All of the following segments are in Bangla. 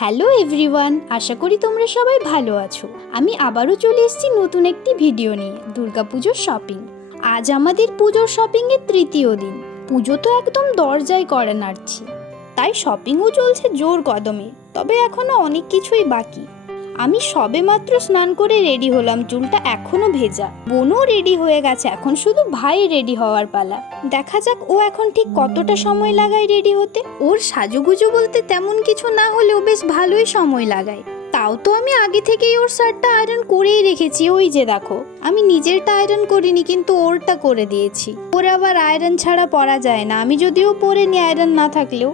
হ্যালো এভরিওয়ান, আশা করি তোমরা সবাই ভালো আছো। আমি আবারও চলে এসেছি নতুন একটি ভিডিও নিয়ে, দুর্গাপুজোর শপিং আজ আমাদের পুজোর শপিংয়ের তৃতীয় দিন। পুজো তো একদম দরজায় করে নাড়ছি তাই শপিংও চলছে জোর কদমে, তবে এখনও অনেক কিছুই বাকি। আমি সবে মাত্র স্নান করে রেডি হলাম, চুলটা এখনও ভেজা। বোনও রেডি হয়ে গেছে, এখন শুধু ভাই রেডি হওয়ার পালা। দেখা যাক ও এখন ঠিক কতটা সময় লাগায় রেডি হতে। ওর সাজুগুজু বলতে তেমন কিছু না হলেও বেশ ভালোই সময় লাগায়। তাও তো আমি আগে থেকেই ওর শার্টটা আয়রন করেই রেখেছি, ওই যে দেখো। আমি নিজেরটা আয়রন করিনি, কিন্তু ওরটা করে দিয়েছি। ওর আবার আয়রন ছাড়া পরা যায় না, আমি যদিও পরে নি আয়রন না থাকলেও।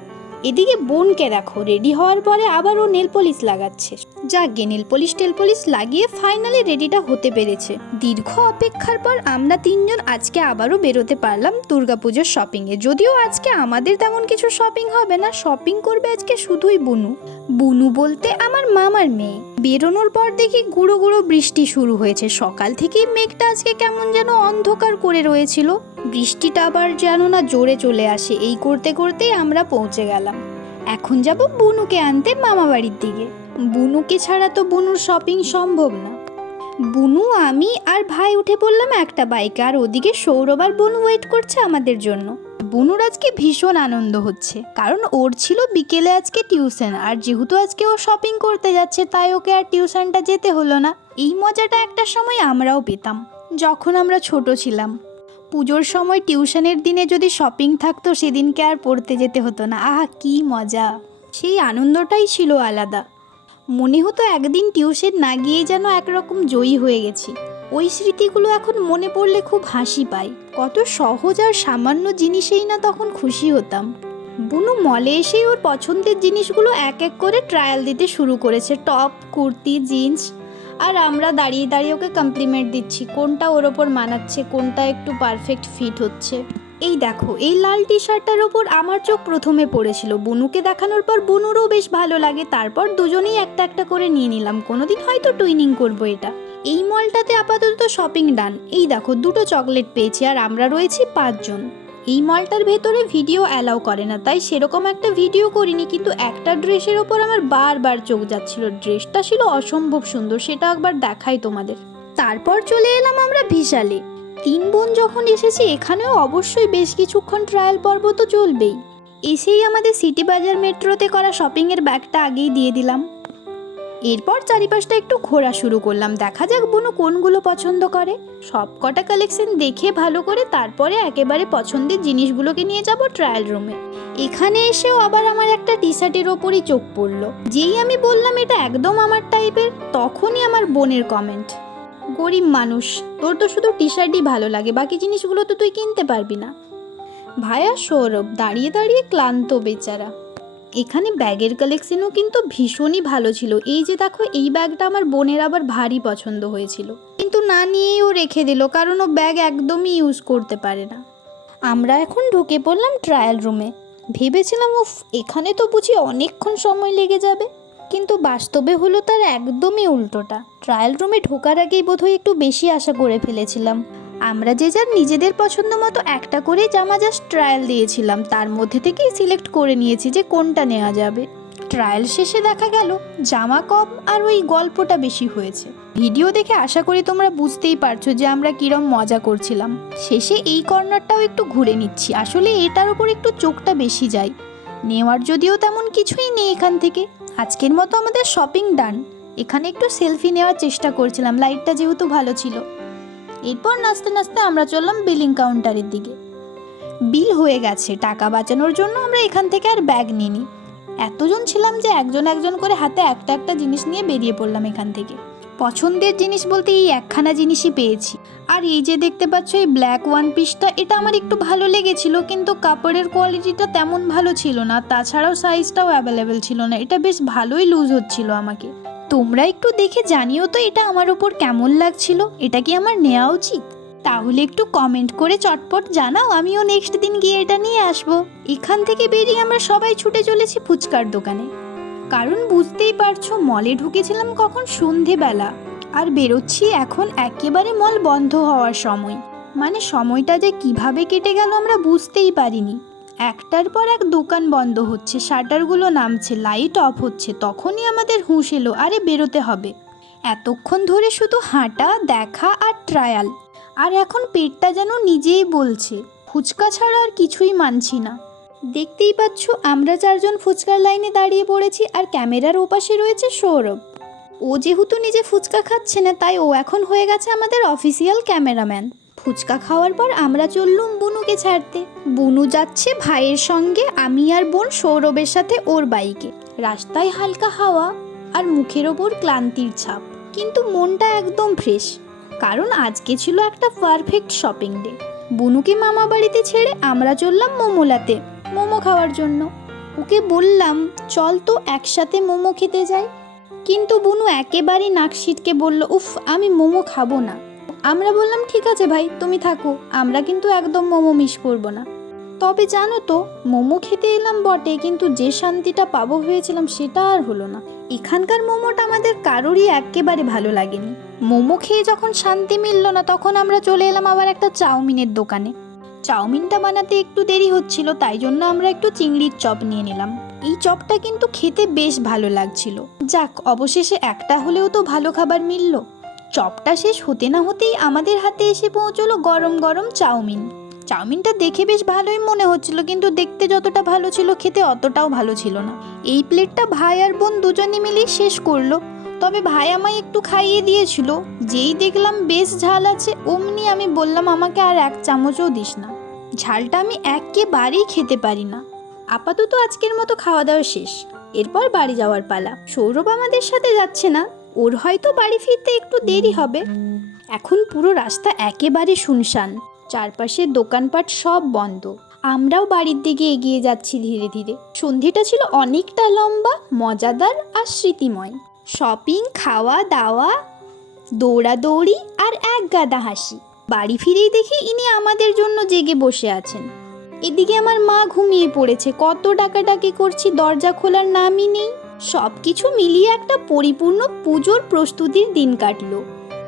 এদিকে বোনকে দেখো রেডি হওয়ার পরে আবার ও নেল পলিশ লাগাচ্ছে। যাকে গেনেল পলিশ টেল পলিশ লাগিয়ে ফাইনালি রেডিটা হতে পেরেছে। দীর্ঘ অপেক্ষার পর আমরা তিনজন আজকে আবারও বেরোতে পারলাম দুর্গাপুজোর শপিংয়ে যদিও আজকে আমাদের তেমন কিছু শপিং হবে না শপিং করবে আজকে শুধুই বুনু। বুনু বলতে আমার মামার মেয়ে। বেরোনোর পর দেখি গুঁড়ো গুঁড়ো বৃষ্টি শুরু হয়েছে। সকাল থেকেই মেঘটা আজকে কেমন যেন অন্ধকার করে রয়েছিল। বৃষ্টিটা আবার যেন না জোরে চলে আসে। এই করতে করতেই আমরা পৌঁছে গেলাম। এখন যাব বুনুকে আনতে মামাবাড়ির দিকে। বুনুকে ছাড়া তো বুনুর শপিং সম্ভব না। বুনু, আমি আর ভাই উঠে পড়লাম একটা বাইকে আর ওদিকে সৌরভ আর বুনু ওয়েট করছে আমাদের জন্য। বুনুর আজকে ভীষণ আনন্দ হচ্ছে, কারণ ওর ছিল বিকেলে আজকে টিউশন আর যেহেতু আজকে ও শপিং করতে যাচ্ছে, তাই ওকে আর টিউশনটা যেতে হলো না। এই মজাটা একটা সময় আমরাও পেতাম, যখন আমরা ছোট ছিলাম। পুজোর সময় টিউশনের দিনে যদি শপিং থাকতো, সেদিনকে আর পড়তে যেতে হতো না। আহা, কি মজা! সেই আনন্দটাই ছিল আলাদা। মনে হতো একদিন টিউশন না গিয়ে যেন একরকম জয়ী হয়ে গেছি। ওই স্মৃতিগুলো এখন মনে পড়লে খুব হাসি পায় কত সহজ আর সামান্য জিনিসেই না তখন খুশি হতাম। বুনু মলে এসেই ওর পছন্দের জিনিসগুলো এক এক করে ট্রায়াল দিতে শুরু করেছে। টপ কুর্তি জিন্স আর আমরা দাঁড়িয়ে দাঁড়িয়ে ওকে কমপ্লিমেন্ট দিচ্ছি। কোনটা ওর ওপর মানাচ্ছে, কোনটা একটু পারফেক্ট ফিট হচ্ছে। এই দেখো, এই লাল টি শার্টটার ওপর আমার চোখ প্রথমে পড়েছিল। বনুকে দেখানোর পর বনুরও বেশ ভালো লাগে। তারপর দুজনেই একটা একটা করে নিয়ে নিলাম। কোনোদিন হয়তো টুইনিং করব এটা। এই মলটাতে আপাতত শপিং ডান। এই দেখো, দুটো চকলেট পেয়েছি আর আমরা রয়েছি পাঁচজন। এই মলটার ভেতরে ভিডিও অ্যালাউ করে না, তাই সেরকম একটা ভিডিও করিনি, কিন্তু একটা ড্রেসের ওপর আমার বারবার চোখ যাচ্ছিল। ড্রেসটা ছিল অসম্ভব সুন্দর, সেটা একবার দেখাই তোমাদের। তারপর চলে এলাম আমরা বিশালে তিন বোন যখন এসেছি, এখানেও অবশ্যই বেশ কিছুক্ষণ ট্রায়াল পর্ব তো চলবেই। এসেই আমাদের সিটি বাজার মেট্রোতে করা শপিংয়ের ব্যাগটা আগেই দিয়ে দিলাম। এরপর চারিপাশটা একটু ঘোরা শুরু করলাম। দেখা যাক বুনু কোনগুলো পছন্দ করে। সব কটা কালেকশন দেখে ভালো করে তারপরে একেবারে পছন্দের জিনিসগুলোকে নিয়ে যাব ট্রায়াল রুমে এখানে এসেও আবার আমার একটা টি শার্টের ওপরই চোখ পড়ল। যেই আমি বললাম এটা একদম আমার টাইপের তখনই আমার বোনের কমেন্ট গরিব মানুষ। তোর তো শুধু টি শার্টই ভালো লাগে, বাকি জিনিসগুলো তো তুই কিনতে পারবি না। ভাইয়া সৌরভ, দাঁড়িয়ে দাঁড়িয়ে ক্লান্ত বেচারা। এখানে ব্যাগের কালেকশনও কিন্তু ভীষণই ভালো ছিল। এই যে দেখো, এই ব্যাগটা আমার বোনের আবার ভারী পছন্দ হয়েছিল। কিন্তু না নিয়েই ও রেখে দিল, কারণ ও ব্যাগ একদমই ইউজ করতে পারে না। আমরা এখন ঢুকে পড়লাম ট্রায়াল রুমে ভেবেছিলাম, উফ, এখানে তো বুঝি অনেকক্ষণ সময় লেগে যাবে। কিন্তু বাস্তবে হলো তার একদমই উল্টোটা। ট্রায়াল রুমে ঢোকার আগেই বোধহয় একটু বেশি আশা করে ফেলেছিলাম। আমরা যে যার নিজেদের পছন্দ মতো একটা করে জামা জাস্ট ট্রায়াল দিয়েছিলাম, তার মধ্যে থেকেই সিলেক্ট করে নিয়েছি যে কোনটা নেওয়া যাবে। ট্রায়াল শেষে দেখা গেল, জামা কম আর ওই গল্পটা বেশি হয়েছে। ভিডিও দেখে আশা করি তোমরা বুঝতেই পারছ যে আমরা কিরম মজা করছিলাম। শেষে এই কর্নারটাও একটু ঘুরে নিচ্ছি, আসলে এটার উপর একটু চোখটা বেশি যায়। নেওয়ার যদিও তেমন কিছুই নেই এখান থেকে। আজকের মতো আমাদের শপিং ডান এখানে একটু সেলফি নেওয়ার চেষ্টা করছিলাম লাইটটা যেহেতু ভালো ছিল। এরপর নাচতে নাচতে আমরা চললাম বিলিং কাউন্টারের দিকে। বিল হয়ে গেছে, টাকা বাঁচানোর জন্য আমরা এখান থেকে আর ব্যাগ নিইনি। এতজন ছিলাম যে একজন একজন করে হাতে একটা একটা জিনিস নিয়ে বেরিয়ে পড়লাম এখান থেকে। পছন্দের জিনিস বলতে এই একখানা জিনিসই পেয়েছি। আর এই যে দেখতে পাচ্ছ, এই ব্ল্যাক ওয়ান পিসটা এটা আমার একটু ভালো লেগেছিল, কিন্তু কাপড়ের কোয়ালিটিটা তেমন ভালো ছিল না, তাছাড়াও সাইজটাও অ্যাভেলেবেল ছিল না, এটা বেশ ভালোই লুজ হচ্ছিল আমাকে। তোমরা একটু দেখে জানিও তো এটা আমার উপর কেমন লাগছিল, এটা কি আমার নেওয়া উচিত? তাহলে একটু কমেন্ট করে চটপট জানাও, আমিও নেক্সট দিন গিয়ে এটা নিয়ে আসব। এখান থেকে বেরিয়ে আমরা সবাই ছুটে চলেছি ফুচকার দোকানে। কারণ বুঝতেই পারছ মলে ঢুকেছিলাম কখন সন্ধেবেলা। আর বেরোচ্ছি এখন একেবারে মল বন্ধ হওয়ার সময়। মানে সময়টা যে কীভাবে কেটে গেল আমরা বুঝতেই পারিনি। একটার পর এক দোকান বন্ধ হচ্ছে, শাটারগুলো নামছে লাইট অফ হচ্ছে, তখনই আমাদের হুঁশ এলো, আরে বেরোতে হবে। এতক্ষণ ধরে শুধু হাঁটা, দেখা আর ট্রায়াল আর এখন পেটটা যেন নিজেই বলছে, ফুচকা ছাড়া আর কিছুই মানছি না। দেখতেই পাচ্ছ, আমরা চারজন ফুচকার লাইনে দাঁড়িয়ে পড়েছি আর ক্যামেরার ওপাশে রয়েছে সৌরভ। ও যেহেতু নিজে ফুচকা খাচ্ছে না, তাই ও এখন হয়ে গেছে আমাদের অফিসিয়াল ক্যামেরাম্যান। ফুচকা খাওয়ার পর আমরা চললুম বুনুকে ছাড়তে। বুনু যাচ্ছে ভাইয়ের সঙ্গে, আমি আর বোন সৌরভের সাথে ওর বাইকে। রাস্তায় হালকা হাওয়া আর মুখের ওপর ক্লান্তির ছাপ। কিন্তু মনটা একদম ফ্রেশ, কারণ আজকে ছিল একটা পারফেক্ট শপিং ডে। বুনুকে মামা বাড়িতে ছেড়ে আমরা চললাম মোমোলাতে। মোমো খাওয়ার জন্য। ওকে বললাম, চল তো একসাথে মোমো খেতে যাই। কিন্তু বুনু একেবারেই নাক সিটকে বলল, উফ, আমি মোমো খাব না। আমরা বললাম, ঠিক আছে ভাই, তুমি থাকো, আমরা কিন্তু একদম মোমো মিস করব না। তবে জানো তো, মোমো খেতে এলাম বটে, কিন্তু যে শান্তিটা পাবো হয়েছিলাম সেটা আর হলো না। এখানকার মোমোটা আমাদের কারোরই একেবারে ভালো লাগেনি। মোমো খেয়ে যখন শান্তি মিলল না, তখন আমরা চলে এলাম আবার একটা চাউমিনের দোকানে। চাউমিনটা বানাতে একটু দেরি হচ্ছিল, তাই জন্য আমরা একটু চিংড়ির চপ নিয়ে নিলাম। এই চপটা কিন্তু খেতে বেশ ভালো লাগছিল। যাক, অবশেষে একটা হলেও তো ভালো খাবার মিলল। চপটা শেষ হতে না হতেই আমাদের হাতে এসে পৌঁছলো গরম গরম চাউমিন। চাউমিনটা দেখে বেশ ভালোই মনে হচ্ছিল, কিন্তু দেখতে যতটা ভালো ছিল খেতে অতটাও ভালো ছিল না। এই প্লেটটা ভাই আর বোন দুজনে মিলেই শেষ করল। তবে ভাই আমায় একটু খাইয়ে দিয়েছিল। যেই দেখলাম বেশ ঝাল আছে, অমনি আমি বললাম, আমাকে আর এক চামচও দিস না। ঝালটা আমি একেবারেই খেতে পারি না। আপাতত আজকের মতো খাওয়া দাওয়া শেষ। এরপর বাড়ি যাওয়ার পালা। সৌরভ আমাদের সাথে যাচ্ছে না। ওর হয়তো বাড়ি ফিরতে একটু দেরি হবে। এখন পুরো রাস্তা একেবারে শুনশান। চারপাশের দোকানপাট সব বন্ধ। আমরাও বাড়ির দিকে এগিয়ে যাচ্ছি ধীরে ধীরে। সন্ধ্যেটা ছিল অনেকটা লম্বা, মজাদার আর স্মৃতিময়। শপিং খাওয়া দাওয়া দৌড়াদৌড়ি আর এক গাদা হাসি। বাড়ি ফিরেই দেখি ইনি আমাদের জন্য জেগে বসে আছেন। এদিকে আমার মা ঘুমিয়ে পড়েছে, কত ডাকাডাকি করছি, দরজা খোলার নামই নেই। সব কিছু মিলিয়ে একটা পরিপূর্ণ পুজোর প্রস্তুতির দিন কাটলো।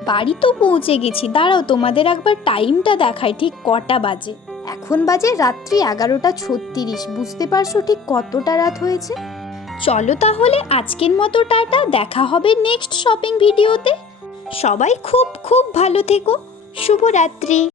বাড়ি তো পৌঁছে গেছি, দাঁড়াও তোমাদের একবার টাইমটা দেখায় ঠিক কটা বাজে? এখন বাজে রাত্রি এগারোটা ছত্রিশ, বুঝতে পারছ ঠিক কতটা রাত হয়েছে? চলো তাহলে আজকের মতো টাটা, দেখা হবে নেক্সট শপিং ভিডিওতে সবাই খুব খুব ভালো থেকো। শুভরাত্রি।